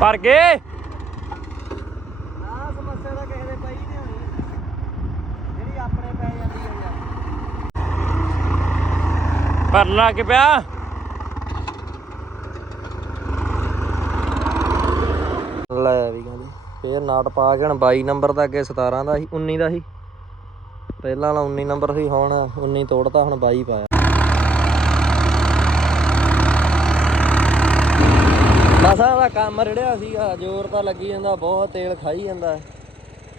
ਭਰ ਗਏ? ਆ ਸਮੱਸਿਆ ਤਾਂ ਕਿਸੇ ਦੇ ਪਈ ਨਹੀਂ ਹੋਣੀ। ਜਿਹੜੀ ਆਪਣੇ ਪੈ ਜਾਂਦੀ ਹੈ ਯਾਰ। ਭਰਨ ਲੱਗ ਪਿਆ? ਲੈ ਵੀ ਕਹਿੰਦੇ ਫੇਰ ਨਾਟ ਪਾ ਕੇ ਹੁਣ 22 ਨੰਬਰ ਦਾ ਅੱਗੇ 17 ਦਾ ਸੀ 19 ਦਾ ਸੀ। ਪਹਿਲਾਂ ਵਾਲਾ 19 ਨੰਬਰ ਸੀ ਹੁਣ 19 ਤੋੜਤਾ ਹੁਣ 22 ਪਾਇਆ। ਮਸਾ ਦਾ ਕੰਮ ਰੜਿਆ ਸੀਗਾ ਜ਼ੋਰ ਤਾਂ ਲੱਗੀ ਜਾਂਦਾ ਬਹੁਤ ਤੇਲ ਖਾਈ ਜਾਂਦਾ।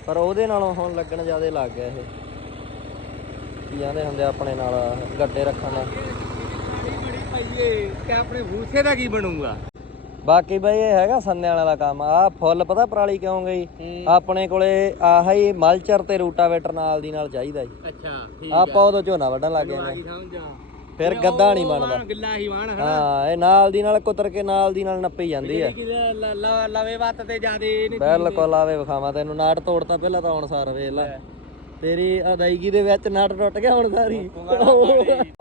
ਪਰ ਉਹਦੇ ਨਾਲੋਂ ਹੁਣ ਲੱਗਣ ਜ਼ਿਆਦੇ ਲੱਗ ਗਿਆ ਇਹ। ਕੀ ਕਹਿੰਦੇ ਹੁੰਦੇ ਆਪਣੇ ਨਾਲ ਗੱਟੇ ਰੱਖਣ ਨਾਲ ਕਿ ਆਪਣੇ ਭੂਸੇ ਦਾ। ਕੀ ਬਣੂਗਾ ਬਾਕੀ ਬਈ ਇਹ ਹੈਗਾ ਸੰਨਿਆਂ ਵਾਲਾ ਕੰਮ। ਆ ਫੁੱਲ ਪਤਾ ਪਰਾਲੀ ਕਿਉਂ ਗਈ? ਆਪਣੇ ਕੋਲੇ ਆਹ ਹੀ ਮਲਚਰ ਤੇ ਰੂਟਾਵੇਟਰ ਨਾਲ ਦੀ ਨਾਲ ਚਾਹੀਦਾ ਜੀ। ਅੱਛਾ ਆਪਾਂ ਉਦੋਂ ਝੋਨਾ ਵੱਢਣ ਲੱਗ ਗਏ ਨੇ। ਸਮਝਾ। ਫਿਰ ਗੱਦਾ ਨਹੀਂ ਬਣਦਾ। ਗਿੱਲਾ ਹੀ ਵਾਣ ਹਾਂ ਇਹ ਨਾਲ ਦੀ ਨਾਲ ਕੁਤਰ ਕੇ ਨਾਲ ਦੀ ਨਾਲ ਨੱਪੀ ਜਾਂਦੀ ਆ। ਲਵੇ ਵੱਤ ਤੇ ਜਾਦੇ ਨਹੀਂ ਬਿਲਕੁਲ ਆਵੇ ਵਿਖਾਵਾਂ ਤੈਨੂੰ ਨਾਟ ਤੋੜਤਾ ਪਹਿਲਾਂ ਤਾਂ ਹੁਣ ਸਾਰ ਵੇਖ ਲੈ। ਤੇਰੀ ਅਦਾਇਗੀ ਦੇ ਵਿੱਚ ਨਟ ਟੁੱਟ ਗਿਆ ਹੁਣ ਸਾਰੀ।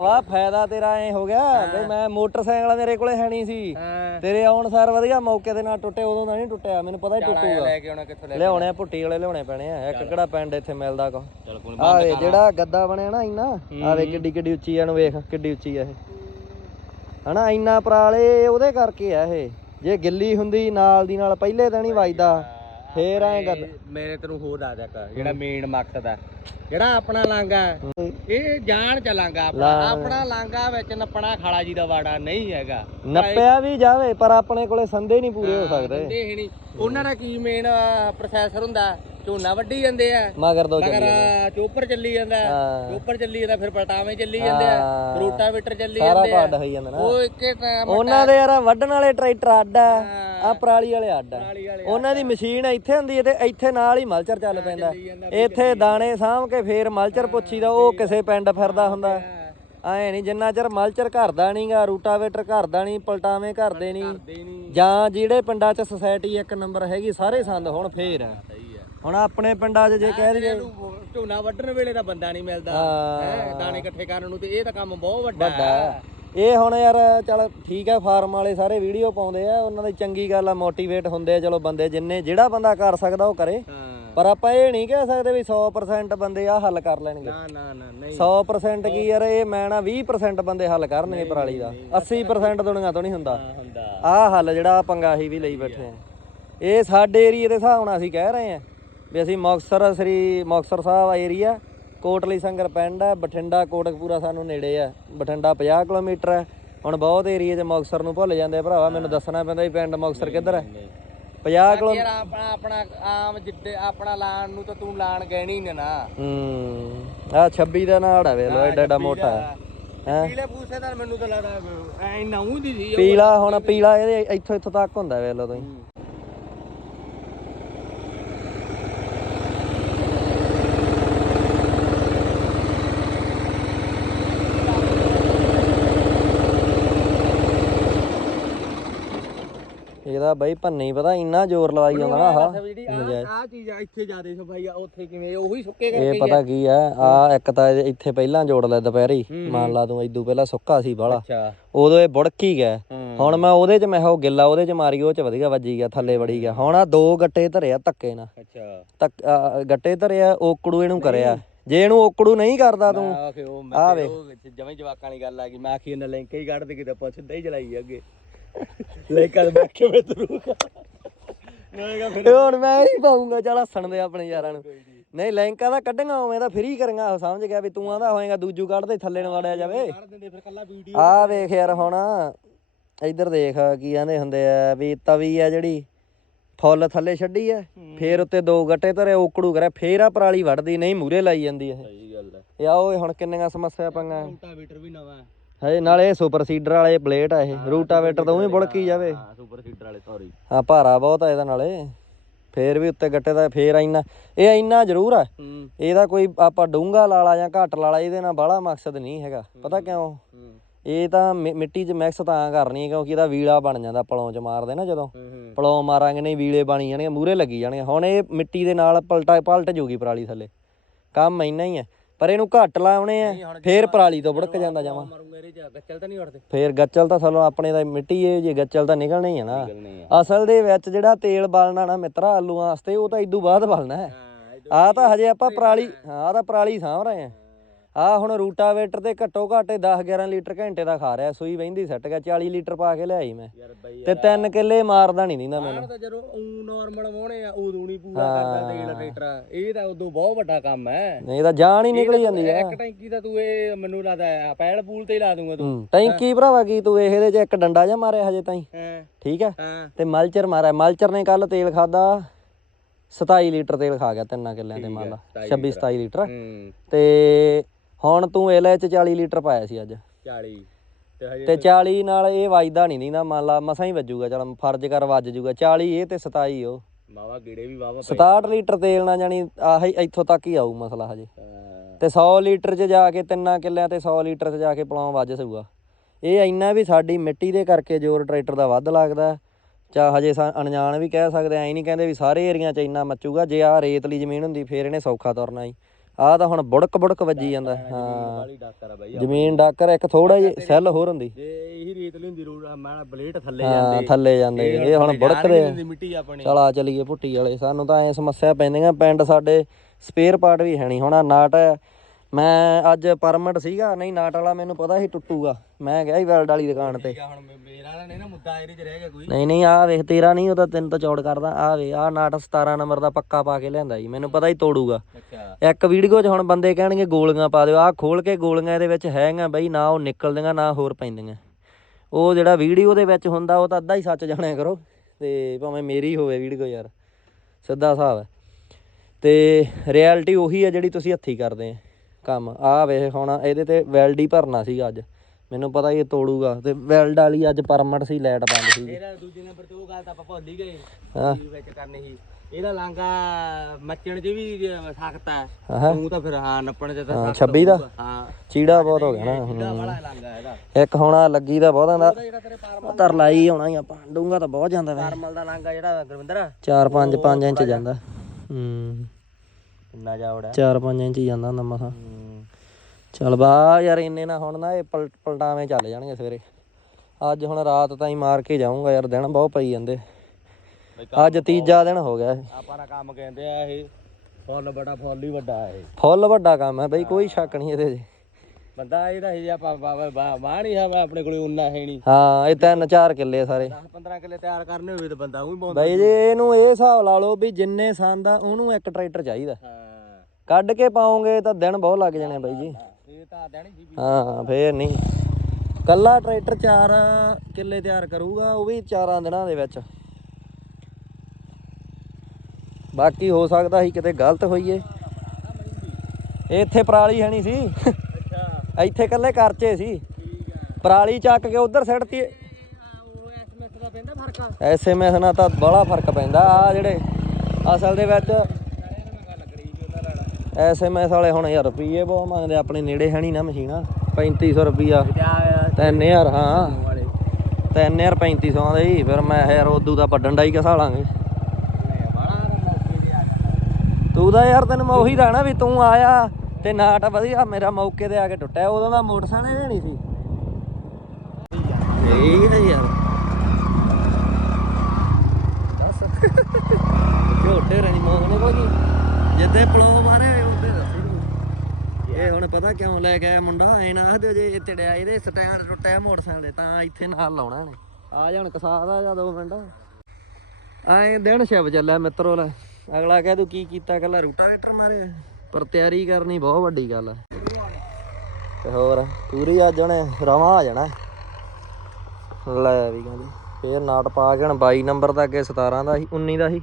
ਵਾਹ ਫਾਇਦਾ ਤੇਰਾ ਐ ਹੋ ਗਿਆ ਬਈ ਮੈਂ ਮੋਟਰਸਾਈਕਲ ਮੇਰੇ ਕੋਲੇ ਹੈ ਨਹੀਂ ਸੀ। ਤੇਰੇ ਆਉਣ ਸਾਰ ਵਧੀਆ ਮੌਕੇ ਤੇ ਨਾ ਟੁੱਟੇ ਉਦੋਂ ਦਾ ਨਹੀਂ ਟੁੱਟਿਆ ਮੈਨੂੰ ਪਤਾ ਹੀ ਟੁੱਟੂਗਾ। ਲੈ ਕੇ ਆਉਣਾ ਕਿੱਥੋਂ ਲੈ ਲਿਆਉਣੇ ਆ, ਪੁੱਟੀ ਵਾਲੇ ਲਿਆਉਣੇ ਪੈਣੇ ਆ। ਇੱਕ ਕਿਹੜਾ ਪਿੰਡ ਇੱਥੇ ਮਿਲਦਾ ਕੋ? ਕੋਈ ਆਵੇ ਜਿਹੜਾ ਗੱਦਾ ਬਣਿਆ ਨਾ ਇੰਨਾ ਆਵੇ ਕਿੱਡੀ ਕਿੱਡੀ ਉੱਚੀ ਆ ਨੂੰ ਵੇਖ ਕਿੱਡੀ ਉੱਚੀ ਆ ਇਹ। ਹਨਾ ਇੰਨਾ ਪਰਾਲੇ ਉਹਦੇ ਕਰਕੇ ਆ ਇਹ। ਜੇ ਗਿੱਲੀ ਹੁੰਦੀ ਨਾਲ ਦੀ ਨਾਲ ਪਹਿਲੇ ਦਿਨ ਹੀ ਵੱਜਦਾ। ਫੇਰ ਐ ਗੱਦ ਮੇਰੇ ਤੈਨੂੰ ਹੋਰ ਆ ਜਾ ਜਿਹੜਾ ਮੇਨ ਮਕਸਦ ਆ। ਜਿਹੜਾ ਆਪਣਾ ਲਾਂਗਾ ਇਹ ਜਾਣ ਚ ਲਾਂਗਾ ਆਪਣਾ। ਆਪਣਾ ਲਾਂਗਾ ਵਿੱਚ ਨੱਪਣਾ ਖਾਲਾ ਜੀ ਦਾ ਵਾੜਾ ਨਹੀਂ ਹੈਗਾ। ਨੱਪਿਆ ਵੀ ਜਾਵੇ ਪਰ ਆਪਣੇ ਕੋਲੇ ਸੰਦੇ ਨਹੀਂ ਪੂਰੇ ਹੋ ਸਕਦੇ। ਨਹੀਂ। ਉਹਨਾਂ ਦਾ ਕੀ ਮੇਨ ਪ੍ਰੋਸੈਸਰ ਹੁੰਦਾ? ਝੋਨਾ ਵੱਢੀ ਜਾਂਦੇ ਆ। ਮਗਰ ਦੋ ਮਗਰ ਚੱਲੀ ਚੋਪਰ ਚੱਲੀ ਜਾਂਦਾ। ਹਾਂ। ਚੋਪਰ ਚੱਲੀ ਜਾਂਦਾ ਫਿਰ ਪਲਟਾਵੇਂ ਚੱਲੀ ਜਾਂਦੇ ਆ। ਹਾਂ। ਰੋਟਾਵੇਟਰ ਚੱਲੀ ਸਾਰਾ ਜਾਂਦੇ ਆ। ਕੱਢ ਹੋਈ ਜਾਂਦਾ ਨਾ। ਉਹ ਇੱਕੇ ਟਾਈਮ ਉਹਨਾਂ ਦੇ ਯਾਰ ਵੱਢਣ ਵਾਲੇ ਟਰੈਕਟਰ ਅੱਡ ਆ। ਆ ਪਰਾਲੀ ਵਾਲੇ ਅੱਡ ਆ। ਵਾਲੀ ਵਾਲੇ ਉਹਨਾਂ ਦੀ ਮਸ਼ੀਨ ਇੱਥੇ ਹੁੰਦੀ ਹੈ ਤੇ ਇੱਥੇ ਨਾਲ ਹੀ ਮਲਚਰ ਚੱਲ ਪੈਂਦਾ। ਇੱਥੇ ਦਾਣੇ ਸਾਂਭ ਕੇ ਫੇਰ ਮਲਚਰ ਪੁੱਛੀਦਾ ਉਹ ਕਿਸੇ ਪਿੰਡ ਫਿਰਦਾ ਹੁੰਦਾ। ਐ ਨਹੀਂ ਜਿੰਨਾ ਚਿਰ ਮਲਚਰ ਘਰ ਦਾ ਨਹੀਂਗਾ ਰੂਟਾਵੇਟਰ ਘਰ ਦਾ ਨਹੀਂ ਪਲਟਾਵੇਂ ਘਰ ਦੇ ਨਹੀਂ ਜਾਂ ਜਿਹੜੇ ਪਿੰਡਾਂ 'ਚ ਸੁਸਾਇਟੀ ਇੱਕ ਨੰਬਰ ਹੈਗੀ ਸਾਰੇ ਸੰਦ ਹੁਣ ਫੇਰ। ਆ। ਸਹੀ ਆ ਹੁਣ ਆਪਣੇ ਪਿੰਡਾਂ 'ਚ ਜੇ ਕਹਿ ਦਈਏ ਝੋਨਾ ਵੱਢਣ ਵੇਲੇ ਤਾਂ ਬੰਦਾ ਨਹੀਂ ਮਿਲਦਾ। ਹਾਂ। ਹੈ ਦਾਣੇ ਇਕੱਠੇ ਕਰਨ ਨੂੰ ਤੇ ਇਹ ਤਾਂ ਕੰਮ ਬਹੁਤ ਵੱਡਾ ਹੈ। ਇਹ ਹੁਣ ਯਾਰ ਚਲ ਠੀਕ ਹੈ ਫਾਰਮ ਵਾਲੇ ਸਾਰੇ ਵੀਡੀਓ ਪਾਉਂਦੇ ਆ ਉਹਨਾਂ ਦੀ ਚੰਗੀ ਗੱਲ ਆ ਮੋਟੀਵੇਟ ਹੁੰਦੇ ਆ ਚਲੋ ਬੰਦੇ ਜਿੰਨੇ ਜਿਹੜਾ ਬੰਦਾ ਕਰ ਸਕਦਾ ਉਹ ਕਰੇ। ਹਾਂ। ਪਰ ਆਪਾਂ ਇਹ ਨਹੀਂ ਕਹਿ ਸਕਦੇ ਵੀ 100% ਬੰਦੇ ਆ ਹੱਲ ਕਰ ਲੈਣਗੇ। ਨਾ ਨਾ ਨਾ ਨਹੀਂ। 100% ਕੀ ਯਾਰ ਇਹ ਮੈਂ ਨਾ 20% ਬੰਦੇ ਹੱਲ ਕਰਨਗੇ ਪਰਾਲੀ ਦਾ। 80% ਦੁਨੀਆ ਤੋਂ ਨਹੀਂ ਹੁੰਦਾ। ਹਾਂ, ਆਹ ਹੱਲ ਜਿਹੜਾ ਪੰਗਾ ਅਸੀਂ ਵੀ ਲਈ ਬੈਠੇ ਆ। ਇਹ ਸਾਡੇ ਏਰੀਏ ਦੇ ਹਿਸਾਬ ਨਾਲ ਅਸੀਂ ਕਹਿ ਰਹੇ ਆ। ਵੀ ਅਸੀਂ ਮੁਕਤਸਰ ਸ੍ਰੀ ਮੁਕਤਸਰ ਸਾਹਿਬ ਏਰੀਆ ਕੋਟਲੀ ਸੰਗਰ ਪਿੰਡ ਆ ਬਠਿੰਡਾ ਕੋਟਕਪੂਰਾ ਸਾਨੂੰ ਨੇੜੇ ਆ ਬਠਿੰਡਾ 50 ਕਿਲੋਮੀਟਰ ਹੈ। ਹੁਣ ਬਹੁਤ ਏਰੀਏ 'ਚ ਮੁਕਤਸਰ ਨੂੰ ਭੁੱਲ ਜਾਂਦੇ ਆ ਭਰਾਵਾ ਮੈਨੂੰ ਦੱਸਣਾ ਪੈਂਦਾ ਵੀ ਪਿੰਡ ਮੁਕਤਸਰ ਕਿੱਧਰ ਹੈ? 50 ਕਿਲੋ ਯਾਰ ਆਪਣਾ ਆਪਣਾ ਆਮ ਜਿੱਦੇ ਆਪਣਾ ਲਾਣ ਨੂੰ ਤਾਂ ਤੂੰ ਲਾਣ ਗਹਿਣੀ ਨੇ ਨਾ। ਹੂੰ। ਆ 26 ਦਾ ਨਾੜ ਆ ਵੇ ਲੋ ਐਡਾ ਐਡਾ ਮੋਟਾ ਹੈ। ਪੀਲੇ ਪੂਸੇ ਦਾ ਮੈਨੂੰ ਤਾਂ ਲੱਗਦਾ ਐ ਨਾਉ ਦੀ ਸੀ। ਪੀਲਾ ਹੁਣ ਪੀਲਾ ਇਹਦੇ ਇੱਥੋਂ ਇੱਥੋਂ ਤੱਕ ਹੁੰਦਾ ਵੇ ਲੋ ਤੁਸੀਂ। ਇਹਦਾ ਬਈ ਭੰਨੀ ਪਤਾ ਇੰਨਾ ਜ਼ੋਰ ਲਵਾਈ ਜਾਂਦਾ ਨਾ ਆਹ ਆ ਚੀਜ਼ ਆ ਇੱਥੇ ਜਿਆਦੇ ਸਫ਼ਾਈ ਆ ਉੱਥੇ ਕਿਵੇਂ ਉਹੀ ਸੁੱਕੇ ਇਹ ਕਰਕੇ ਪਤਾ ਕੀ ਆ ਆ ਇੱਕ ਤਾਂ ਇੱਥੇ ਪਹਿਲਾਂ ਜੋੜ ਲੈ ਦੁਪਹਿਰੀ ਮੰਨ ਲਾ ਤੂੰ ਇਦੋਂ ਪਹਿਲਾਂ ਸੁੱਕਾ ਸੀ ਬਾਲਾ ਉਦੋਂ ਇਹ ਬੁੜਕ ਹੀ ਗਿਆ। ਹੁਣ ਮੈਂ ਉਹਦੇ ਚ ਮੈਂ ਉਹ ਗਿੱਲਾ ਉਹਦੇ ਚ ਮਾਰੀ ਉਹ ਚ ਵਧੀਆ ਵੱਜੀ ਗਿਆ ਥੱਲੇ ਵੜੀ ਗਿਆ। ਹੁਣ ਆ ਦੋ ਗੱਟੇ ਧਰਿਆ ਧੱਕੇ ਨਾਲ। ਅੱਛਾ। ਤੱਕ ਗੱਟੇ ਧਰਿਆ ਓਕੜੂ ਇਹਨੂੰ ਕਰਿਆ। ਜੇ ਇਹਨੂੰ ਓਕੜੂ ਨਹੀਂ ਕਰਦਾ ਤੂੰ ਆ। ਉਹ ਜਵੇਂ ਜਵਾਕਾਂ ਵਾਲੀ ਗੱਲ ਆ ਗਈ ਮੈਂ ਆਖੀ ਇਹਨਾਂ ਲਿੰਕ ਹੀ ਕੱਢ ਦੇ ਕਿਤੇ ਪੁੱਛਦਾ ਹੀ ਚਲਾਈ ਅੱਗੇ। ਲੈ ਕਰ ਬੈਠ ਕੇ ਮੈਂ ਤਰੂਗਾ ਮੈਂ ਹੁਣ ਮੈਂ ਹੀ ਪਾਉਂਗਾ ਚੱਲ ਹੱਸਣ ਦੇ ਆਪਣੇ ਯਾਰਾਂ ਨੂੰ। ਨਹੀਂ ਲੈਂਕਾਂ ਦਾ ਕੱਢੀਆਂ ਉਵੇਂ ਤਾਂ ਫਰੀ ਕਰਾਂਗਾ ਉਹ ਸਮਝ ਗਿਆ ਵੀ ਤੂੰ ਆਂਦਾ ਹੋਏਗਾ ਦੂਜੂ ਕੱਢਦੇ ਥੱਲੇ ਨੂੰ ਵੜਿਆ ਜਾਵੇ। ਕੱਢ ਦਿੰਦੇ ਫਿਰ ਕੱਲਾ ਵੀਡੀਓ ਆ ਵੇਖ ਯਾਰ ਹੁਣ ਇੱਧਰ ਦੇਖ ਕੀ ਆਂਦੇ ਹੁੰਦੇ ਆ ਵੀ ਤਵੀ ਆ ਜਿਹੜੀ ਫੁੱਲ ਥੱਲੇ ਛੱਡੀ ਆ ਫੇਰ ਉੱਤੇ ਦੋ ਗੱਟੇ ਧਰੇ ਓਕੜੂ ਕਰਿਆ ਫੇਰ ਆ ਪਰਾਲੀ ਵੜਦੀ ਨਹੀਂ ਮੂਰੇ ਲਾਈ ਜਾਂਦੀ ਇਹ। ਸਹੀ ਗੱਲ ਹੈ ਇਹ ਆ ਓਏ ਹੁਣ ਕਿੰਨੀਆਂ ਸਮੱਸਿਆ ਪੰਗਾ ਰੂਟਾਵੇਟਰ ਵੀ ਨਵਾਂ ਹਏ ਨਾਲੇ ਇਹ ਸੁਪਰ ਸੀਡਰ ਵਾਲੇ ਬਲੇਡ ਆ ਇਹ ਰੂਟਾਵੇਟਰ ਤਾਂ ਉਵੇਂ ਬੁੜਕੀ ਜਾਵੇ। ਹਾਂ ਸੁਪਰ ਸੀਡਰ ਵਾਲੇ ਸੌਰੀ ਹਾਂ ਭਾਰਾ ਬਹੁਤ ਆ ਇਹਦਾ ਨਾਲੇ। ਫੇਰ ਵੀ ਉੱਤੇ ਗੱਟੇ ਦਾ ਫੇਰ ਇੰਨਾ ਇਹ ਇੰਨਾ ਜ਼ਰੂਰ ਆ। ਇਹਦਾ ਕੋਈ ਆਪਾਂ ਡੂੰਗਾ ਲਾਲਾ ਜਾਂ ਘੱਟ ਲਾਲਾ ਇਹਦੇ ਨਾਲ ਬਾਹਲਾ ਮਕਸਦ ਨਹੀਂ ਹੈਗਾ। ਪਤਾ ਕਿਉਂ? ਇਹ ਤਾਂ ਮਿੱਟੀ 'ਚ ਮਿਕਸ ਤਾਂ ਕਰਨੀ ਹੈ ਕਿਉਂਕਿ ਇਹਦਾ ਵੀਲਾ ਬਣ ਜਾਂਦਾ ਪਲੋਂ 'ਚ ਮਾਰਦੇ ਨਾ ਜਦੋਂ। ਪਲੋਂ ਮਾਰਾਂਗੇ ਨਹੀਂ ਵੀਲੇ ਬਣੀ ਜਾਣਗੇ ਮੂਰੇ ਲੱਗੀ ਜਾਣਗੇ। ਹੁਣ ਇਹ ਮਿੱਟੀ ਦੇ ਨਾਲ ਪਲਟਾ ਪਲਟ ਜੂਗੀ ਪਰਾਲੀ ਥੱਲੇ। ਕੰਮ ਇੰਨਾ ਹੀ ਹੈ ਪਰ ਇਹਨੂੰ ਘੱਟ ਲਾਉਣੇ ਆ ਫੇਰ ਪਰਾਲੀ ਤੋਂ ਬੁੜਕ ਜਾਂਦਾ ਜਾਵਾਂ। ਮਾਰੂੰਗਾ ਇਹਦੇ ਚ ਗੱਚਲ ਤਾਂ ਨਹੀਂ ਉੜਦੇ ਫੇਰ ਗੱਚਲ ਤਾਂ ਸਾਨੂੰ ਆਪਣੇ ਦਾ ਮਿੱਟੀ ਏ ਜੇ ਗੱਚਲ ਤਾਂ ਨਿਕਲਣਾ ਹੀ ਆ ਨਾ। ਅਸਲ ਦੇ ਵਿੱਚ ਜਿਹੜਾ ਤੇਲ ਬਾਲਣਾ ਨਾ ਮਿੱਤਰਾ ਆਲੂਆਂ ਵਾਸਤੇ ਉਹ ਤਾਂ ਇਦੋਂ ਬਾਅਦ ਬਾਲਣਾ ਹੈ। ਆ ਤਾਂ ਹਜੇ ਆਪਾਂ ਪਰਾਲੀ ਹਾਂ ਤਾਂ ਪਰਾਲੀ ਸਾਂਭ ਰਹੇ ਆ। ਆ ਹੁਣ ਰੂਟਾਵੇਟਰ ਤੇ ਘੱਟੋ ਘੱਟ 10 11 ਲੀਟਰ ਘੰਟੇ ਦਾ ਖਾ ਰਿਹਾ ਸੂਈ ਵਹਿੰਦੀ ਸੱਟ ਗਿਆ 40 ਲੀਟਰ ਪਾ ਕੇ ਲਿਆਈ ਮੈਂ। ਯਾਰ ਬਈ ਤੇ ਤਿੰਨ ਕਿੱਲੇ ਮਾਰਦਾ ਨਹੀਂ ਦਿੰਦਾ ਮੈਨੂੰ। ਤਾਂ ਜਦੋਂ ਊ ਨਾਰਮਲ ਮੋਣੇ ਆ ਉਦੋਂ ਨਹੀਂ ਪੂਰਾ ਕਰਦਾ ਤੇਲ ਟਰੈਕਟਰ ਇਹ ਤਾਂ ਉਦੋਂ ਬਹੁਤ ਵੱਡਾ ਕੰਮ ਹੈ ਨਹੀਂ ਤਾਂ ਜਾਨ ਹੀ ਨਿਕਲੀ ਜਾਂਦੀ ਆ। ਇੱਕ ਟੈਂਕੀ ਤਾਂ ਤੂੰ ਇਹ ਮੈਨੂੰ ਲੱਗਦਾ ਪੈਲ ਪੂਲ ਤੇ ਹੀ ਲਾ ਦੂੰਗਾ ਤੂੰ। ਹੂੰ, ਟੈਂਕੀ ਭਰਾਵਾ ਕੀ ਤੂੰ ਇਹਦੇ 'ਚ ਇੱਕ ਡੰਡਾ ਜਿਹਾ ਮਾਰਿਆ ਹਜੇ ਤਾਈਂ। ਹਾਂ। ਠੀਕ ਆ ਹਾਂ। ਤੇ ਮਲਚਰ ਮਾਰਿਆ। ਮਲਚਰ ਨੇ ਕੱਲ ਤੇਲ ਖਾਦਾ 27 ਲੀਟਰ ਤੇਲ ਖਾ ਗਿਆ ਤਿੰਨਾਂ ਕਿੱਲਿਆਂ ਤੇ ਮੰਨ ਲਾ 26 27 ਲੀਟਰ। ਹੂੰ। ਤੇ ਹੁਣ ਤੂੰ 'ਚ 40 ਲੀਟਰ ਪਾਇਆ ਸੀ ਅੱਜ। 40 ਤੇ ਹਜੇ ਤੇ 40 ਨਾਲ ਇਹ ਵੱਜਦਾ ਨਹੀਂ ਦਿੰਦਾ ਮੰਨ ਲਾ ਮਸਾਂ ਹੀ ਵੱਜੂਗਾ ਚਲ ਫਰਜ਼ ਕਰ ਵੱਜ ਜੂਗਾ। 40 ਇਹ ਤੇ 27 ਉਹ ਮਾਵਾ ਗੇੜੇ ਵੀ ਵਾਵਾ 67 ਲੀਟਰ ਤੇਲ ਨਾਲ ਜਾਣੀ ਆਹੀ ਇੱਥੋਂ ਤੱਕ ਹੀ ਆਊ ਮਸਲਾ ਹਜੇ। ਤੇ 100 ਲੀਟਰ 'ਚ ਜਾ ਕੇ ਤਿੰਨਾਂ ਕਿੱਲਿਆਂ ਤੇ 100 ਲੀਟਰ 'ਚ ਜਾ ਕੇ ਪਲਾਉ ਵੱਜ ਸਊਗਾ। ਇਹ ਇੰਨਾ ਵੀ ਸਾਡੀ ਮਿੱਟੀ ਦੇ ਕਰਕੇ ਜ਼ੋਰ ਟਰੈਕਟਰ ਦਾ ਵੱਧ ਲੱਗਦਾ। ਚਾ ਹਜੇ ਅਣਜਾਣ ਵੀ ਕਹਿ ਸਕਦੇ ਐ ਨਹੀਂ ਕਹਿੰਦੇ ਵੀ ਸਾਰੇ ਏਰੀਆ 'ਚ ਇੰਨਾ ਮੱਚੂਗਾ। ਜੇ ਆ ਰੇਤਲੀ ਜ਼ਮੀਨ ਹੁੰਦੀ ਫੇਰ ਇਹਨੇ ਸੌਖਾ ਤੁਰਨਾ ਸੀ ਆਹ ਤਾਂ ਹੁਣ ਬੁੜਕ ਬੁੜਕ ਵੱਜੀ ਜਾਂਦਾ ਹਾਂ। ਵਾਲੀ ਡਾਕਰ ਆ ਬਾਈ ਜ਼ਮੀਨ ਡਾਕਰ ਇੱਕ ਥੋੜਾ ਜਿਹਾ ਸੈੱਲ ਹੋਰ ਹੁੰਦੀ। ਜੇ ਇਹੀ ਰੇਤ ਲਿੰਦੀ ਰੋਡ ਮੈਂ ਬਲੇਟ ਥੱਲੇ ਹਾਂ ਜਾਂਦੇ। ਥੱਲੇ ਜਾਂਦੇ। ਇਹ ਹੁਣ ਬੁੜਕਦੇ ਆ। ਮਿੱਟੀ ਆਪਣੀ। ਚਲ ਆ ਚਲੀਏ ਭੁੱਟੀ ਵਾਲੇ। ਸਾਨੂੰ ਤਾਂ ਐ ਸਮੱਸਿਆ ਪੈਂਦੀਆਂ ਪਿੰਡ ਸਾਡੇ ਸਪੇਅਰ ਪਾਰਟ ਵੀ ਹੈ ਨਹੀਂ। ਹੁਣ ਆਹ ਨਾਟ ਹੈ ਮੈਂ ਅੱਜ ਪਰਮਿਟ ਸੀਗਾ ਨਹੀਂ ਨਾਟ ਵਾਲਾ ਮੈਨੂੰ ਪਤਾ ਸੀ ਟੁੱਟੂਗਾ। ਮੈਂ ਗਿਆ ਸੀ ਵੈਲਡ ਵਾਲੀ ਦੁਕਾਨ ਤੇ। ਹੁਣ ਮੇਰਾ ਨਹੀਂ ਨਾ ਮੁੱਦਾ ਇਹਦੇ ਚ ਰਹਿ ਗਿਆ ਕੋਈ। ਨਹੀਂ ਨਹੀਂ ਆ ਵੇਖ ਤੇਰਾ ਨਹੀਂ ਉਹਦਾ ਤੈਨੂੰ ਤਾਂ ਚੌੜ ਕਰਦਾ। ਆ ਵੇ ਆ ਨਾਟ 17 ਨੰਬਰ ਦਾ ਪੱਕਾ ਪਾ ਕੇ ਲਿਆਂਦਾ ਜੀ ਮੈਨੂੰ ਪਤਾ ਹੀ ਤੋੜੂਗਾ। ਅੱਛਾ। ਇੱਕ ਵੀਡੀਓ 'ਚ ਹੁਣ ਬੰਦੇ ਕਹਿਣਗੇ ਗੋਲੀਆਂ ਪਾ ਦਿਓ ਆ ਖੋਲ ਕੇ ਗੋਲੀਆਂ ਇਹਦੇ ਵਿੱਚ ਹੈਗਾ ਬਈ ਨਾ ਉਹ ਨਿਕਲਦੀਆਂ ਨਾ ਹੋਰ ਪੈਂਦੀਆਂ। ਉਹ ਜਿਹੜਾ ਵੀਡੀਓ ਦੇ ਵਿੱਚ ਹੁੰਦਾ ਉਹ ਤਾਂ ਅੱਧਾ ਹੀ ਸੱਚ ਜਾਣਿਆ ਕਰੋ। ਤੇ ਭਾਵੇਂ ਮੇਰੀ ਹੋਵੇ ਵੀਡੀਓ ਯਾਰ ਸਿੱਧਾ ਹਿਸਾਬ ਹੈ। ਤੇ ਰਿਐਲਿਟੀ ਉਹੀ ਹੈ ਜਿਹੜੀ ਤੁਸੀਂ ਹੱਥੀ ਕਰਦੇ ਆ। ਕੰਮ। ਆ ਵੇਖ ਹੁਣ ਇਹਦੇ ਤੇ ਵੈਲਡ ਹੀ ਭਰਨਾ ਸੀਗਾ ਅੱਜ। ਮੈਨੂੰ ਪਤਾ ਇਹ ਤੋੜੂਗਾ। ਤੇ ਵੈਲਡ ਵਾਲੀ ਅੱਜ ਪਰਮਿਟ ਸੀ ਲਾਈਟ ਬੰਦ ਸੀ ਇਹਦਾ ਦੂਜੇ ਨੰਬਰ ਤੇ ਉਹ ਗੱਲ ਤਾਂ ਆਪਾਂ ਭੁੱਲ ਹੀ ਗਏ। ਹਾਂ। ਵਿੱਚ ਕਰਨੀ ਸੀ। ਇਹਦਾ ਲਾਂਗਾ ਮੱਚਣ 'ਚ ਵੀ ਸਖਤ ਹੈ ਤੂੰ ਤਾਂ ਫਿਰ ਹਾਂ ਨੱਪਣ 'ਚ ਤਾਂ ਹਾਂ, ਸਖਤ 26 ਦਾ? ਹਾਂ। ਚੀੜਾ ਬਹੁਤ ਹੋ ਗਿਆ ਨਾ। ਇਹਦਾ ਹੂੰ। ਬੜਾ ਲਾਂਗਾ ਇਹਦਾ। ਇੱਕ ਹੁਣ ਆਹ ਲੱਗੀ ਦਾ ਬਹੁਤਾਂ ਦਾ। ਤੇਰੇ ਲਾਈ ਹੋਣਾ ਹੀ ਆਪਾਂ। ਡੂੰਗਾ ਤਾਂ ਬਹੁਤ ਜਾਂਦਾ ਵੇ। ਪਾਰਮਲ ਦਾ ਲਾਂਗਾ ਜਿਹੜਾ ਗੁਰਵਿੰਦਰ। 4 5 5 ਇੰਚ ਜਾਂਦਾ। ਹੂੰ। ਕਿੰਨਾ ਜਾਵੜਾ 4 5 ਇੰਚ ਹੀ ਜਾਂਦਾ ਹੁੰਦਾ ਮਸਾਂ। ਚੱਲ ਬਾ ਯਾਰ ਇੰਨੇ ਨਾ ਹੁਣ ਨਾ ਇਹ ਪਲ- ਪਲਟਾਵੇਂ ਚੱਲ ਜਾਣਗੇ ਸਵੇਰੇ। ਅੱਜ ਹੁਣ ਰਾਤ ਤਾਈਂ ਮਾਰ ਕੇ ਜਾਊਂਗਾ ਯਾਰ ਦਿਨ ਬਹੁਤ ਪਈ ਜਾਂਦੇ। ਅੱਜ ਤੀਜਾ ਦਿਨ ਹੋ ਗਿਆ ਇਹ। ਆਪਾਂ ਨਾ ਕੰਮ ਕਹਿੰਦੇ ਆ ਇਹ ਫੁੱਲ ਬੜਾ ਫੁੱਲ ਹੀ ਵੱਡਾ ਇਹ। ਫੁੱਲ ਵੱਡਾ ਕੰਮ ਹੈ ਬਈ ਕੋਈ ਸ਼ੱਕ ਨਹੀਂ ਇਹਦੇ 'ਚ। ਬੰਦਾ ਇਹਦਾ ਇਹ ਆਪਾਂ ਬਾਹ ਨਹੀਂ ਹੈ ਆਪਣੇ ਕੋਲੇ ਉਨਾ ਹੈ ਨਹੀਂ। ਹਾਂ ਇਹ ਤਿੰਨ ਚਾਰ ਕਿੱਲੇ ਸਾਰੇ। 10 15 ਕਿੱਲੇ ਤਿਆਰ ਕਰਨੇ ਹੋਵੇ ਤਾਂ ਬੰਦਾ ਉਹੀ ਬਈ ਜੇ ਇਹਨੂੰ ਇਹ ਹਿਸਾਬ ਲਾ ਲਓ ਵੀ ਜਿੰਨੇ ਸੰਦ ਆ ਉਹਨੂੰ ਇੱਕ ਟਰੈਕਟਰ ਚਾਹੀਦਾ। ਹਾਂ। ਕੱਢ ਕੇ ਪਾਉਂਗੇ ਤਾਂ ਦਿਨ ਬਹੁਤ ਲੱਗ ਜਾਣੇ ਬਾਈ ਜੀ। ਇਹ ਤਾਂ ਜੀ ਹਾਂ ਫੇਰ ਨਹੀਂ। ਕੱਲਾ ਟਰੈਕਟਰ 4 ਕਿੱਲੇ ਤਿਆਰ ਕਰੂਗਾ ਉਹ ਵੀ ਚਾਰਾਂ ਦਿਨਾਂ ਦੇ ਵਿੱਚ। ਬਾਕੀ ਹੋ ਸਕਦਾ ਸੀ ਕਿਤੇ ਗਲਤ ਹੋਈਏ। ਇੱਥੇ ਪਰਾਲੀ ਹੈ ਨਹੀਂ ਸੀ। ਅੱਛਾ। ਇੱਥੇ ਕੱਲੇ ਕਰਚੇ ਸੀ। ਪਰਾਲੀ ਚੱਕ ਕੇ ਉਧਰ ਸਿੱਟਤੀ ਉਹ ਐਸਐਮਐਸ ਦਾ ਪੈਂਦਾ ਫ਼ਰਕ। ਆ ਐਸਐਮਐਸ ਨਾਲ ਤਾਂ ਬੜਾ ਫ਼ਰਕ ਪੈਂਦਾ। ਆ ਜਿਹੜੇ ਅਸਲ ਦੇ ਵਿੱਚ ਨਾਲੇ ਇਹਨਾਂ ਨਾਲ ਗੱਲ ਕਰੀ ਜੀ ਉਹਨਾਂ ਨਾਲ ਐਸਐਮਐਸ ਵਾਲੇ ਹੁਣ ਯਾਰ ਰੁਪਈਏ ਬਹੁਤ ਮੰਗਦੇ ਆਪਣੇ ਨੇੜੇ ਹੈ ਨਹੀਂ ਨਾ ਮਸ਼ੀਨਾ। 3500 ਰੁਪਈਆ। ਤੇ ਆ 3000 ਹਾਂ। ਵਾਲੇ। 3000 3500 ਦੇ ਹੀ ਫਿਰ ਮੈਂ ਯਾਰ ਉਦੋਂ ਦਾ ਵੱਡਣ ਡਾਈ ਕਸਾ ਲਾਂਗੇ। ਤੇ ਤਾਂ ਯਾਰ ਤੈਨੂੰ ਮੈਂ ਉਹੀ ਦੱਸਣਾ ਵੀ ਤੂੰ ਆਇਆ ਤੇ ਨਾਟ ਵਧੀਆ ਮੇਰਾ ਮੌਕੇ ਤੇ ਆ ਕੇ ਟੁੱਟਿਆ ਉਦੋਂ ਦਾ ਮੋਟਰਸਾਈਕਲ ਹੈ ਨਹੀਂ ਸੀ। ਠੀਕ ਹੈ ਯਾਰ। ਦੱਸ। ਝੋਟੇ ਰਣੀ ਮੋਹਨੇ ਕੋ ਜੀ ਜਿੱਦੇ ਪਲੋ ਮਾਰੇ ਉਹਦੇ ਪਤਾ ਕਿਉਂ ਲੈ ਕੇ ਆਇਆ ਮੁੰਡਾ? ਐ ਨਾ ਆਖਦੇ ਜੇ ਇਹ ਤੜਿਆ ਇਹਦੇ ਸਟੈਂਡ ਟੁੱਟਿਆ ਮੋਟਰਸਾਈਕਲ ਦੇ ਤਾਂ ਇੱਥੇ ਨਾਲ ਲਾਉਣਾ ਨੇ ਆ ਜਾਣ ਕਸਾ ਦਾ ਜਾਂ 2 ਮਿੰਟ। ਐਂ ਦਿਨ ਸ਼ਿਵ ਚੱਲਿਆ ਮਿੱਤਰੋ ਲੈ। ਅਗਲਾ ਕਹਿ ਤੂੰ ਕੀ ਕੀਤਾ ਕੱਲਾ ਰੂਟਾਵੇਟਰ ਮਾਰਿਆ। ਪਰ ਤਿਆਰੀ ਕਰਨੀ ਬਹੁਤ ਵੱਡੀ ਗੱਲ ਹੈ ਤੇ ਹੋਰ, ਪੂਰੀ ਅੱਜ ਉਹਨੇ ਰਵਾਂ ਆ ਜਾਣਾ। ਲੈ ਵੀ ਕਹਿੰਦੀ, ਫੇਰ ਨਾਟ ਪਾ ਕੇ ਹੁਣ 22 ਨੰਬਰ ਦਾ ਅੱਗੇ 17 ਦਾ ਸੀ 19 ਦਾ ਸੀ।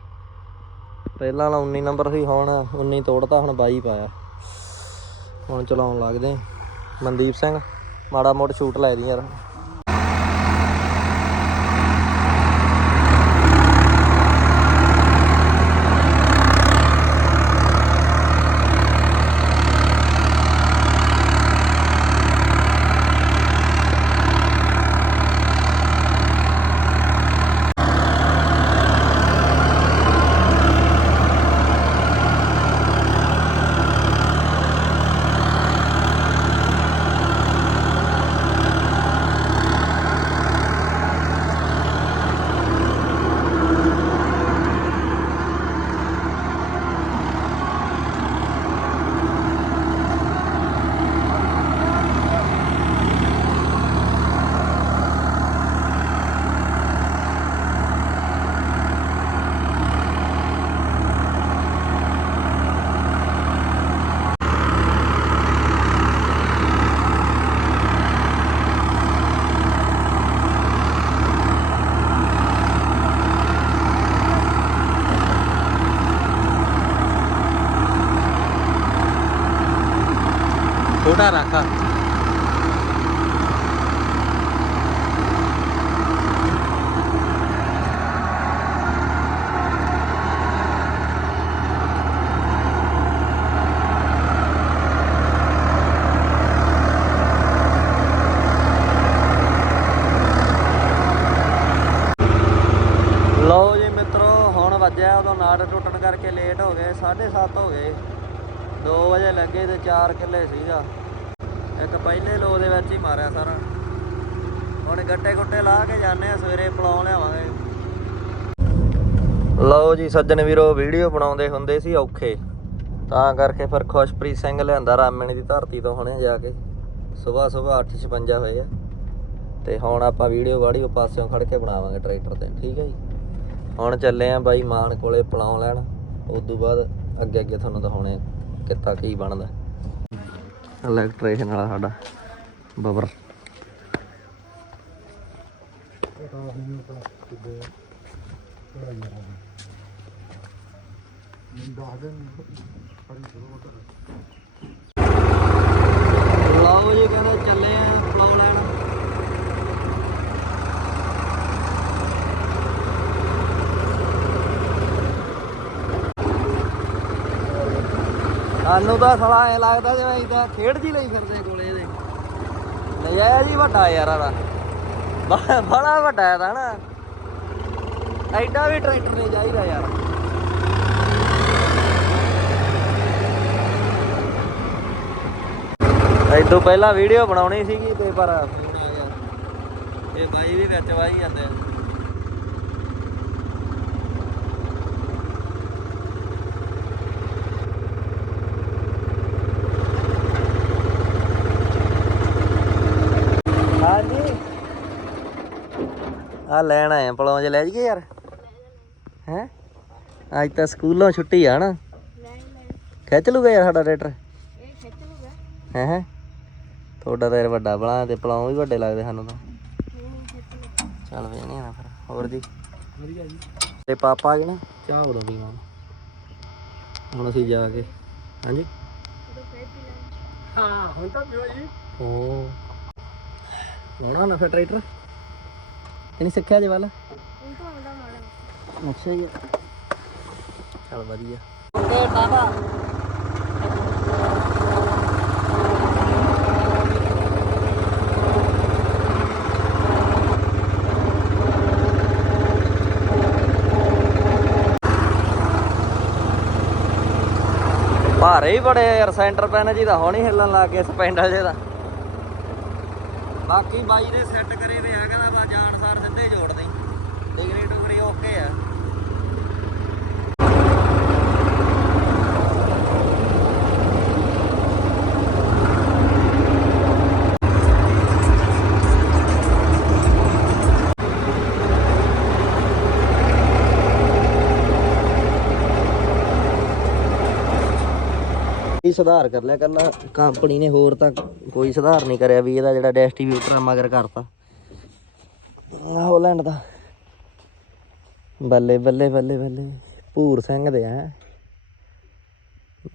ਪਹਿਲਾਂ ਵਾਲਾ 19 ਨੰਬਰ ਸੀ, ਹੁਣ 19 ਤੋੜਤਾ, ਹੁਣ 22 ਪਾਇਆ। ਹੁਣ ਚਲਾਉਣ ਲੱਗਦੇ ਮਨਦੀਪ ਸਿੰਘ ਮਾੜਾ ਮੋਟ ਸ਼ੂਟ ਲੈ ਦੀ ਯਾਰ। ਛੋਟਾ ਰੱਖ ਲਓ ਜੀ ਮਿੱਤਰੋ ਹੁਣ ਵੱਜਿਆ ਉਦੋਂ ਨਾੜ ਟੁੱਟਣ ਕਰਕੇ ਲੇਟ ਹੋ ਗਏ 7:30 ਹੋ ਗਏ 2 ਵਜੇ ਲੱਗੇ ਤੇ 4 ਕਿੱਲੇ ਸੀਗਾ ਇੱਕ ਪਹਿਲੇ ਲੋ ਦੇ ਵਿੱਚ ਹੀ ਮਾਰਿਆ ਸਾਰਾ ਹੁਣ ਗੱਟੇ ਗੁੱਟੇ ਲਾ ਕੇ ਜਾਂਦੇ ਆ, ਸਵੇਰੇ ਪਲੌਂ ਲਿਆਵਾਂਗੇ। ਲਓ ਜੀ ਸੱਜਣ ਵੀਰੋ, ਵੀਡੀਓ ਬਣਾਉਂਦੇ ਹੁੰਦੇ ਸੀ ਔਖੇ। ਤਾਂ ਕਰਕੇ ਫਿਰ ਖੁਸ਼ਪ੍ਰੀਤ ਸਿੰਘ ਲਿਆਂਦਾ ਰਾਮਣੀ ਦੀ ਧਰਤੀ ਤੋਂ ਹੁਣੇ ਜਾ ਕੇ। ਸਵੇਰ ਸਵੇਰ 8:56 ਹੋਏ ਆ। ਤੇ ਹੁਣ ਆਪਾਂ ਵੀਡੀਓ ਵਾੜੀਓ ਪਾਸਿਓਂ ਖੜ ਕੇ ਬਣਾਵਾਂਗੇ ਟਰੈਕਟਰ ਤੇ, ਠੀਕ ਹੈ ਜੀ? ਹੁਣ ਚੱਲੇ ਆ ਬਾਈ ਮਾਨ ਕੋਲੇ ਪਲਾਉ ਲੈਣ। ਉਸ ਤੋਂ ਬਾਅਦ ਅੱਗੇ ਅੱਗੇ ਤੁਹਾਨੂੰ ਦਿਖਾਉਣੇ ਕਿੱਤਾ ਕੀ ਬਣਦਾ। ਇਲੈਕਟ੍ਰੀਸ਼ੀਅਨ ਵਾਲਾ ਸਾਡਾ ਬਬਰ। ਲਓ ਜੀ ਕਹਿੰਦੇ ਚੱਲੇ ਆ ਪਲਾਉ ਲੈਣ। ਸਾਨੂੰ ਤਾਂ ਸਾਲਾ ਐ ਲੱਗਦਾ ਜਿਵੇਂ ਇਦਾਂ ਖੇਡ ਜੀ ਲਈ ਫਿਰਦੇ ਕੋਲੇ ਇਹਦੇ। ਨਜ਼ਾਇਆ ਜੀ ਵੱਡਾ ਯਾਰ ਆੜਾ ਬੜਾ ਵੱਡਾ ਹੈ ਤਾਂ ਨਾ। ਐਡਾ ਵੀ ਟਰੈਕਟਰ ਨਹੀਂ ਚਾਹੀਦਾ ਯਾਰ। ਐਦੋਂ ਪਹਿਲਾਂ ਵੀਡੀਓ ਬਣਾਉਣੀ ਸੀਗੀ ਤੇ ਪਰ ਇਹ ਬਾਈ ਵੀ ਵਿੱਚ ਵਾਈ ਜਾਂਦੇ ਆ ਹਾਂਜੀ ਆ ਲੈਣ ਆਏ ਪਲੋਂ ਚ ਲੈ ਜੀਏ ਯਾਰ? ਹੈ? ਅੱਜ ਤਾਂ ਸਕੂਲੋਂ ਛੁੱਟੀ ਆ ਨਾ। ਖਿੱਚ ਲੂਗਾ ਯਾਰ ਸਾਡਾ ਟਰੈਕਟਰ? ਹੈ ਹੈ? ਤੁਹਾਡਾ ਤਾਂ ਯਾਰ ਵੱਡਾ ਬਣਾ ਤੇ ਪਲੋਂ ਵੀ ਵੱਡੇ ਲੱਗਦੇ ਸਾਨੂੰ ਤਾਂ। ਚੱਲ ਵੇ ਨਹੀਂ ਨਾ ਫਿਰ। ਹੋਰ ਜੀ? ਵਧੀਆ ਜੀ। ਤੇ ਪਾਪਾ ਆ ਗਏ ਨਾ? ਚਾਹ ਉਦੋਂ ਪੀਵਾਂ ਹੁਣ ਅਸੀਂ ਜਾ ਕੇ। ਹਾਂਜੀ? ਹਾਂ ਹੁਣ ਤਾਂ ਪਿਓ ਜੀ। ਓ ਲਾਉਣਾ ਨਾ ਫਿਰ ਟਰੈਕਟਰ? ਇਹਨੇ ਸਿੱਖਿਆ ਜੇ ਵੱਲ? ਅੱਛਾ ਜੀ। ਚਲ ਵਧੀਆ। ਤੇ ਬਾਬਾ? ਭਾਰੇ ਹੀ ਬੜੇ ਯਾਰ ਸੈਂਟਰ ਪੈਨ ਜੀ ਦਾ ਹੁਣ ਹਿੱਲਣ ਲੱਗ ਗਿਆ ਸਪੈਂਡਲ ਜੇ ਦਾ। ਬਾਕੀ ਬਾਈ ਨੇ ਸੈੱਟ ਕਰੇ ਵੇ ਆ ਕਹਿੰਦਾ ਬਾ ਜਾਣ ਸਾਰ ਸਿੱਧੇ ਜੋੜ ਦੇ ਡਿਗਰੀ ਡੁਗਰੀ ਓਕੇ ਆ ਇਹ ਸੁਧਾਰ ਕਰ ਲਿਆ ਕਰਨਾ। ਕੰਪਨੀ ਨੇ ਹੋਰ ਤਾਂ ਕੋਈ ਸੁਧਾਰ ਨਹੀਂ ਕਰਿਆ ਵੀ ਇਹਦਾ ਜਿਹੜਾ ਡਿਸਟ੍ਰੀਬਿਊਟਰ ਮਗਰ ਕਰਤਾ। ਹੋਲੈਂਡ ਦਾ। ਬੱਲੇ ਬੱਲੇ ਬੱਲੇ ਬੱਲੇ। ਭੂਰ ਸਿੰਘ ਦੇ ਆ।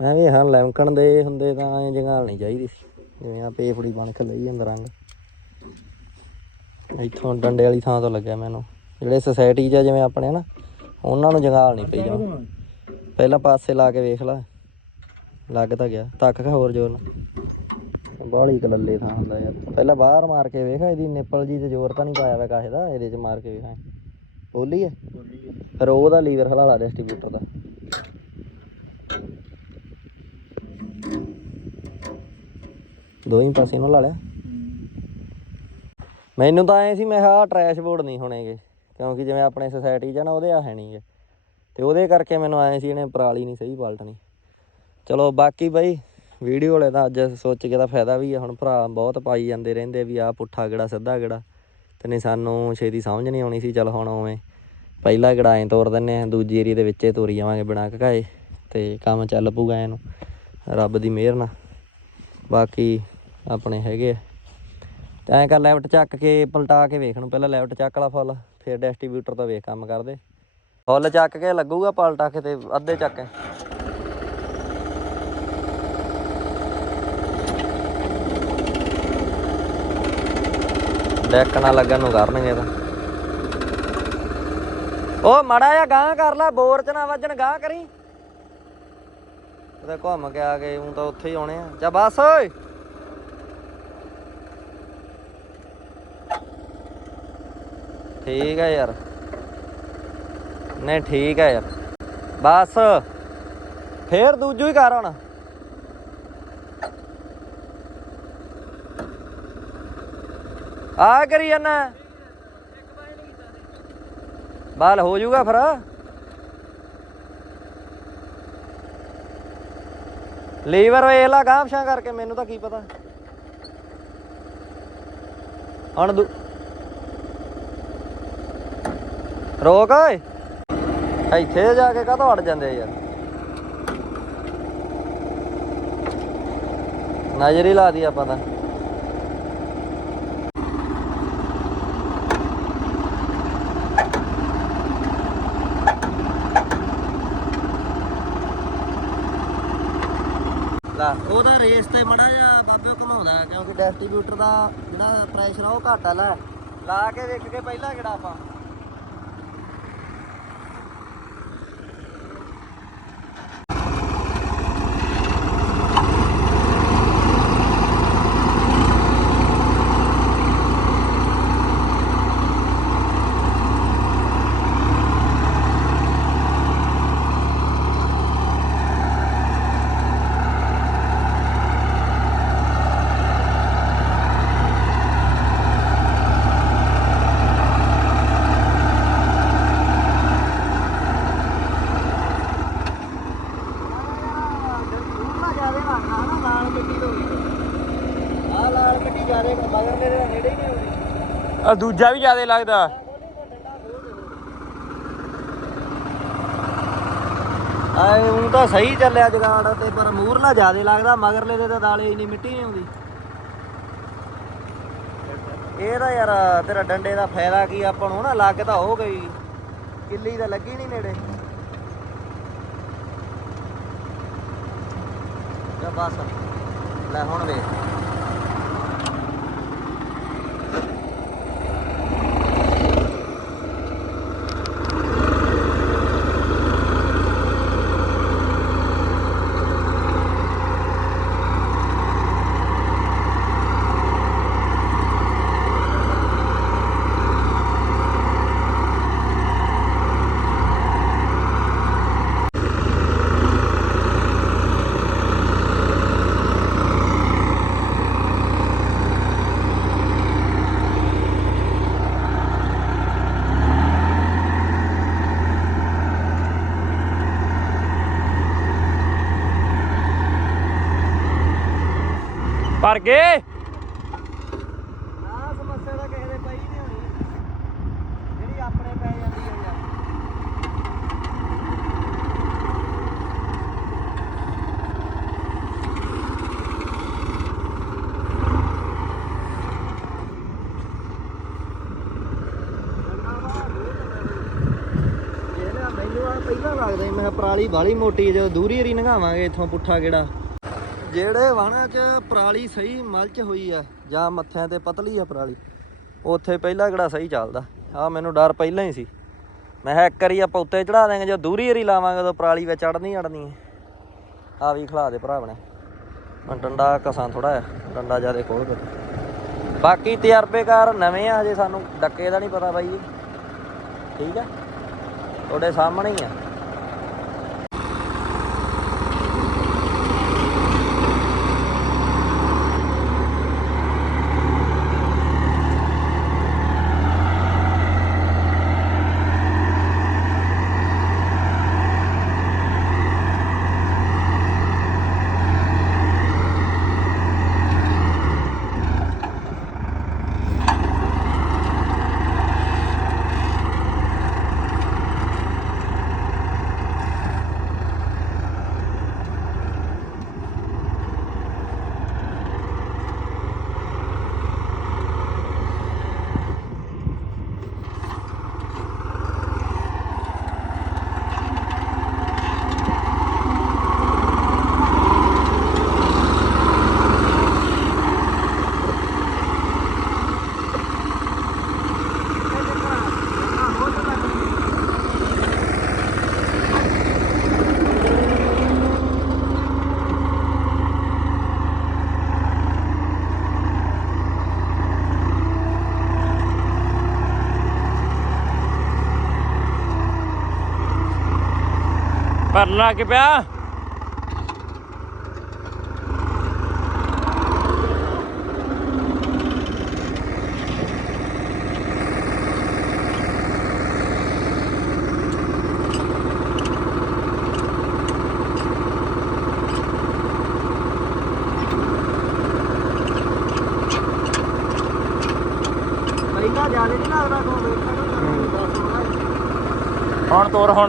ਮੈਂ ਵੀ ਹਾਂ, ਲੈਂਕਣ ਦੇ ਹੁੰਦੇ ਤਾਂ ਐ ਜੰਗਾਲ ਨਹੀਂ ਚਾਹੀਦੀ। ਜਿਵੇਂ ਆ ਪੇਫੜੀ ਬਣ ਕੇ ਲਈ ਜਾਂਦਾ ਰੰਗ। ਇੱਥੋਂ ਡੰਡੇ ਵਾਲੀ ਥਾਂ ਤੋਂ ਲੱਗਿਆ ਮੈਨੂੰ। ਜਿਹੜੇ ਸੁਸਾਇਟੀ 'ਚ ਜਿਵੇਂ ਆਪਣੇ ਨਾ, ਉਹਨਾਂ ਨੂੰ ਜੰਗਾਲ ਨਹੀਂ ਪਈ ਜਾਓ ਪਹਿਲਾਂ ਪਾਸੇ ਲਾ ਕੇ ਵੇਖ ਲੈ। ਲੱਗ ਤਾਂ ਗਿਆ ਧੱਕ ਖਾ ਹੋਰ ਜ਼ੋਰ ਨਾਲ। ਬਾਹਲੀ ਕਲੱਲੇ ਥਾਂ ਹੁੰਦਾ ਯਾਰ। ਪਹਿਲਾਂ ਬਾਹਰ ਮਾਰ ਕੇ ਵੇਖ, ਇਹਦੀ ਨਿੱਪਲ ਜੀ ਤੇ ਜ਼ੋਰ ਤਾਂ ਨਹੀਂ ਪਾਇਆ ਵਾ ਕਾਹੇ ਦਾ, ਇਹਦੇ 'ਚ ਮਾਰ ਕੇ ਵੇਖ। ਬੋਲੀ ਹੈ ਫਿਰ ਉਹਦਾ ਲੀਵਰ ਹਲਾ ਲਾ ਡਿਸਟ੍ਰੀਬਿਊਟਰ ਦਾ। ਦੋਹੀਂ ਪਾਸੇ ਨੂੰ ਲਾ ਲਿਆ। ਮੈਨੂੰ ਤਾਂ ਐ ਸੀ, ਮੈਂ ਕਿਹਾ ਟਰੈਸ਼ ਬੋਰਡ ਨਹੀਂ ਹੋਣੇਗੇ, ਕਿਉਂਕਿ ਜਿਵੇਂ ਆਪਣੇ ਸੁਸਾਇਟੀ 'ਚ ਨਾ, ਉਹਦੇ ਆ ਹੈ ਨਹੀਂਗੇ ਤੇ ਉਹਦੇ ਕਰਕੇ ਮੈਨੂੰ ਐ ਸੀ, ਇਹਨੇ ਪਰਾਲੀ ਨਹੀਂ ਸਹੀ ਪਲਟਣੀ। ਚਲੋ ਬਾਕੀ ਬਾਈ ਵੀਡੀਓ ਵਾਲੇ ਦਾ ਅੱਜ ਸੋਚ ਕੇ ਦਾ ਫਾਇਦਾ ਵੀ ਆ। ਹੁਣ ਭਰਾ ਬਹੁਤ ਪਾਈ ਜਾਂਦੇ ਰਹਿੰਦੇ ਵੀ ਆ ਪੁੱਠਾ ਗੜਾ, ਸਿੱਧਾ ਗੜਾ। ਤੇ ਨਹੀਂ ਸਾਨੂੰ ਛੇਤੀ ਸਮਝ ਨਹੀਂ ਆਉਣੀ ਸੀ, ਚਲ ਹੁਣ ਉਵੇਂ ਪਹਿਲਾ ਗੜਾ ਐਂ ਤੋਰ ਦਿੰਨੇ ਆ ਦੂਜੀ ਏਰੀ ਦੇ ਵਿੱਚੇ ਤੋਰੀ ਜਾਵਾਂਗੇ ਬਿਨਾਂ ਘਕਾਏ ਤੇ ਕੰਮ ਚੱਲ ਪੂਗਾ ਇਹਨੂੰ, ਰੱਬ ਦੀ ਮਿਹਰ ਨਾਲ। ਬਾਕੀ ਆਪਣੇ ਹੈਗੇ ਆ। ਤੇ ਐਂ ਕਰ ਲੈਫਟ ਚੱਕ ਕੇ ਪਲਟਾ ਕੇ ਵੇਖ ਨੂੰ ਪਹਿਲਾਂ ਲੈਫਟ ਚੱਕ ਲਾ ਫੁੱਲ, ਫਿਰ ਡਿਸਟ੍ਰੀਬਿਊਟਰ ਤੋਂ ਵੇਖ ਕੰਮ ਕਰਦੇ। ਫੁੱਲ ਚੱਕ ਕੇ ਲੱਗੂਗਾ ਪਲਟਾ ਕੇ ਤੇ ਅੱਧੇ ਚੱਕ ਡੈਕ ਨਾ ਲੱਗਣ ਨੂੰ ਕਰਨਗੇ ਤਾਂ ਉਹ ਮੜਾ ਜਾ ਗਾਂ ਕਰ ਲੈ, ਬੋਰ ਚ ਨਾ ਵੱਜਣ ਗਾਂ ਕਰੀ। ਉਹਦੇ ਘੁੰਮ ਕੇ ਆ ਗਏ ਉਹ ਤਾਂ ਉੱਥੇ ਹੀ ਆਉਣੇ ਆ। ਜਾ ਬਸ, ਓਏ। ਠੀਕ ਹੈ ਯਾਰ। ਨਹੀਂ, ਠੀਕ ਹੈ ਯਾਰ। ਬਸ। ਫੇਰ ਦੂਜੂ ਹੀ ਕਰ ਹੁਣ। ਆ ਕਰੀ ਜਾਨਾ। ਬਾਲ ਹੋ ਜਾਊਗਾ ਫਿਰ। ਲੀਵਰ ਵੇਖ ਲਾ ਗਾਂਵਸ਼ਾਂ ਕਰਕੇ, ਮੈਨੂੰ ਤਾਂ ਕੀ ਪਤਾ। ਹੁਣ ਦੂ ਰੋਕ ਓਏ। ਇੱਥੇ ਜਾ ਕੇ ਕਾਹਤੋਂ ਅੜ ਜਾਂਦੇ ਯਾਰ। ਨਜ਼ਰ ਹੀ ਲਾ ਦੀ ਆਪਾਂ ਤਾਂ ਲਾ ਉਹਦਾ ਰੇਸ ਤੇ ਮੜਾ ਜਾ ਬਾਬਿਓ ਘਮਾਉਂਦਾ ਕਿਉਂਕਿ ਡਿਸਟ੍ਰੀਬਿਊਟਰ ਦਾ ਜਿਹੜਾ ਪ੍ਰੈਸ਼ਰ ਆ ਉਹ ਘੱਟ ਆ ਲੈ। ਲਾ ਕੇ ਵੇਖ ਕੇ ਪਹਿਲਾਂ ਕਿਹੜਾ ਆਪਾਂ ਆ ਲਾਲ ਮਿੱਟੀ ਜਿਆਦੇ ਮਗਰ ਮੇਰੇ ਤਾਂ ਨੇੜੇ ਹੀ ਨਹੀਂ ਆਉਂਦੀ ਆ ਦੂਜਾ ਵੀ ਜ਼ਿਆਦਾ ਲੱਗਦਾ। ਆਏ ਉਹ ਤਾਂ ਸਹੀ ਚੱਲਿਆ ਜਗਾੜ ਤੇ, ਪਰ ਮੂਰਲਾ ਜ਼ਿਆਦਾ ਲੱਗਦਾ, ਮਗਰਲੇ ਦੇ ਤਾਂ ਦਾਲੇ ਇੰਨੀ ਮਿੱਟੀ ਨਹੀਂ ਹੁੰਦੀ। ਇਹ ਤਾਂ ਯਾਰ, ਤੇਰਾ ਡੰਡੇ ਦਾ ਫਾਇਦਾ ਕੀ, ਆਪਾਂ ਨੂੰ ਨਾ ਲੱਗ ਤਾਂ ਹੋ ਗਈ। ਕਿੱਲੀ ਤਾਂ ਲੱਗੀ ਨਹੀਂ ਨੇੜੇ। ਜਾ ਬਸ, ਲੈ ਹੁਣ ਵੇਖ। ਪਰ ਗਏ ਨਾ ਸਮੱਸਿਆ ਤਾਂ ਕਿਸੇ ਦੇ ਪਈ ਨਹੀਂ ਹੋਣੀ। ਜਿਹੜੀ ਆਪਣੇ ਪੈ ਜਾਂਦੀ ਹੈ ਯਾਰ। ਮੈਨੂੰ ਪਹਿਲਾਂ ਲੱਗਦਾ ਮੈਂ ਕਿਹਾ ਪਰਾਲੀ ਬਾਲੀ ਮੋਟੀ ਜਦੋਂ ਦੂਰੀ ਰੀ ਨਗਾਵਾਂਗੇ ਇੱਥੋਂ ਪੁੱਠਾ ਕਿਹੜਾ ਜਿਹੜੇ ਵਾਹਣਾਂ 'ਚ ਪਰਾਲੀ ਸਹੀ ਮਲਚ ਹੋਈ ਆ, ਜਾਂ ਮੱਥਿਆਂ ਤੇ ਪਤਲੀ ਆ ਪਰਾਲੀ, ਉੱਥੇ ਪਹਿਲਾਂ ਕਿਹੜਾ ਸਹੀ ਚੱਲਦਾ? ਆ ਮੈਨੂੰ ਡਰ ਪਹਿਲਾਂ ਹੀ ਸੀ। ਮੈਂ ਕਿਹਾ ਇੱਕ ਵਾਰੀ ਆਪਾਂ ਉੱਤੇ ਚੜਾ ਦਾਂਗੇ ਜਦੋਂ ਦੂਰੀ ਏਰੀ ਲਾਵਾਂਗੇ, ਤਾਂ ਪਰਾਲੀ ਵਿੱਚ ਚੜਨੀ ਅੜਨੀ ਆ। ਵੀ ਖਿਲਾ ਦੇ ਭਰਾ ਬਣੇ ਹੁਣ ਡੰਡਾ ਕਸਾਂ ਥੋੜਾ ਆ ਡੰਡਾ ਜ਼ਿਆਦਾ ਖੋਲ ਕਰ ਬਾਕੀ ਤਜਰਬੇਕਾਰ ਨਵੇਂ ਆ ਹਜੇ ਸਾਨੂੰ, ਡੱਕੇ ਦਾ ਨਹੀਂ ਪਤਾ ਬਾਈ ਠੀਕ ਆ? ਤੁਹਾਡੇ ਸਾਹਮਣੇ ਹੀ ਆ। ਪਰ ਲੱਗ ਪਿਆ। ਹੁਣ ਤੋਰ ਹੁਣ